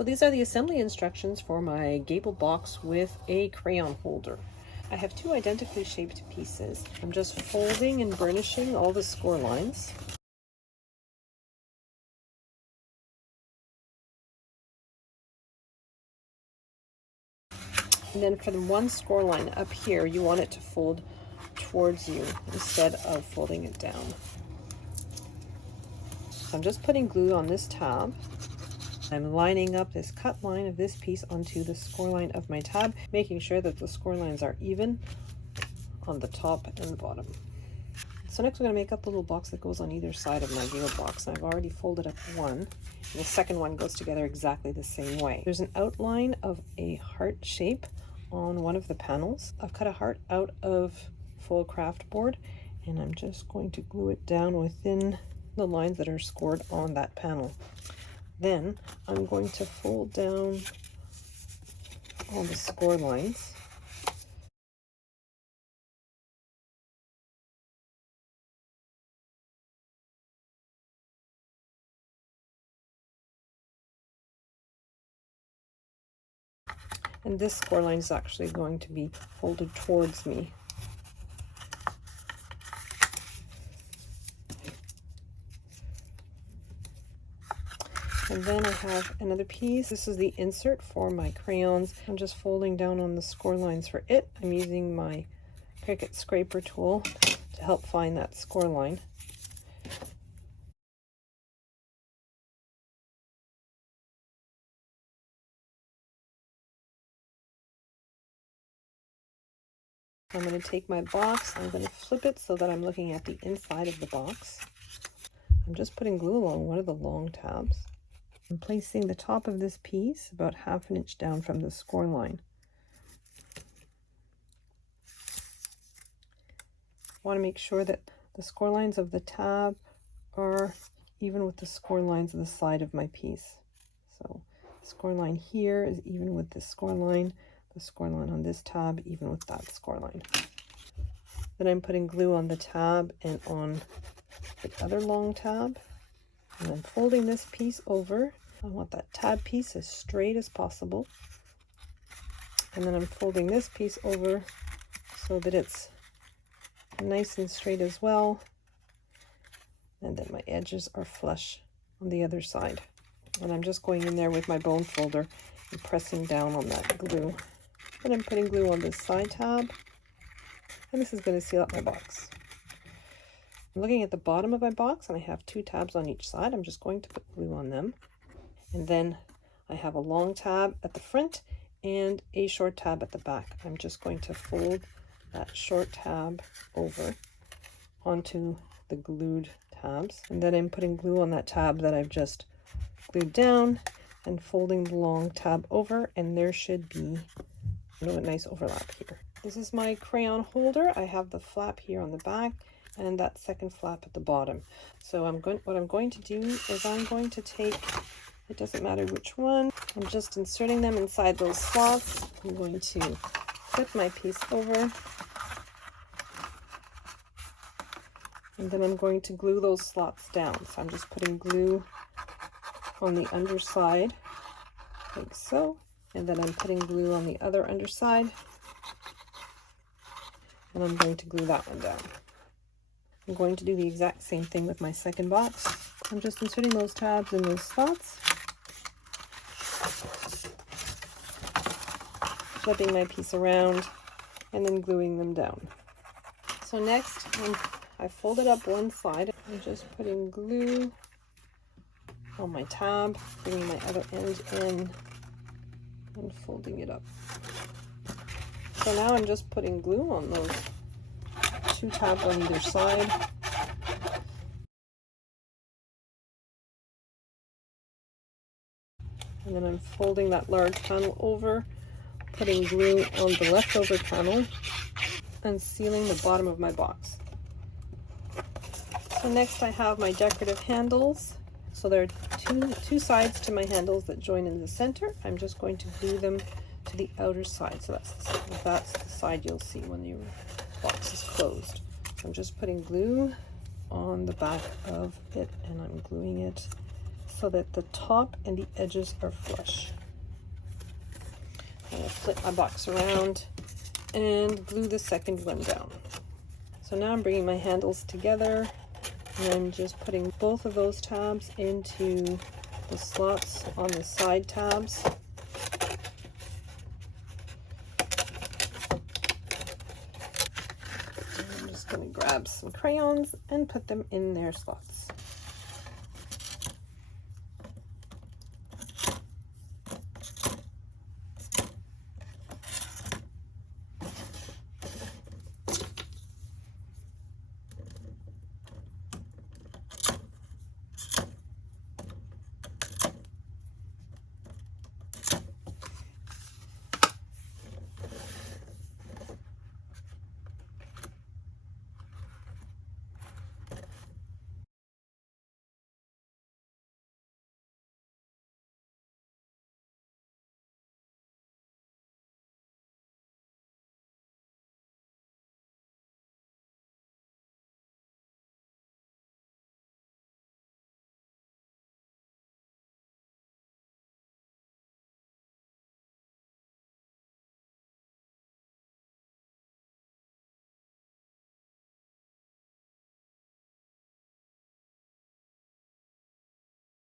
So these are the assembly instructions for my Gable box with a crayon holder. I have two identically shaped pieces. I'm just folding and burnishing all the score lines. And then for the one score line up here, you want it to fold towards you instead of folding it down. So I'm just putting glue on this tab. I'm lining up this cut line of this piece onto the score line of my tab, making sure that the score lines are even on the top and the bottom. So next we're going to make up the little box that goes on either side of my Gable box. I've already folded up one, and the second one goes together exactly the same way. There's an outline of a heart shape on one of the panels. I've cut a heart out of full craft board, and I'm just going to glue it down within the lines that are scored on that panel. Then I'm going to fold down all the score lines. And this score line is actually going to be folded towards me. And then I have another piece. This is the insert for my crayons. I'm just folding down on the score lines for it. I'm using my Cricut scraper tool to help find that score line. I'm going to take my box, I'm going to flip it so that I'm looking at the inside of the box. I'm just putting glue along one of the long tabs. I'm placing the top of this piece about 1/2 inch down from the score line. I want to make sure that the score lines of the tab are even with the score lines of the side of my piece. So the score line here is even with the score line on this tab even with that score line. Then I'm putting glue on the tab and on the other long tab, and I'm folding this piece over. I want that tab piece as straight as possible, and then I'm folding this piece over so that it's nice and straight as well, and then my edges are flush on the other side. And I'm just going in there with my bone folder and pressing down on that glue. Then I'm putting glue on this side tab, and this is going to seal up my box. I'm looking at the bottom of my box, and I have 2 tabs on each side. I'm just going to put glue on them. And then I have a long tab at the front and a short tab at the back. I'm just going to fold that short tab over onto the glued tabs. And then I'm putting glue on that tab that I've just glued down and folding the long tab over, and there should be a nice overlap here. This is my crayon holder. I have the flap here on the back and that second flap at the bottom. So what I'm going to do is I'm going to take, it doesn't matter which one, I'm just inserting them inside those slots. I'm going to flip my piece over, and then I'm going to glue those slots down. So I'm just putting glue on the underside like so, and then I'm putting glue on the other underside, and I'm going to glue that one down. I'm going to do the exact same thing with my second box. I'm just inserting those tabs in those slots, flipping my piece around, and then gluing them down. So next, I folded up one side. I'm just putting glue on my tab, bringing my other end in, and folding it up. So now I'm just putting glue on those 2 tabs on either side. And then I'm folding that large panel over, putting glue on the leftover panel, and sealing the bottom of my box. So next I have my decorative handles. So there are two sides to my handles that join in the center. I'm just going to glue them to the outer side. So that's the side you'll see when your box is closed. I'm just putting glue on the back of it, and I'm gluing it so that the top and the edges are flush. I'm going to flip my box around and glue the second one down. So now I'm bringing my handles together, and I'm just putting both of those tabs into the slots on the side tabs. I'm just going to grab some crayons and put them in their slots.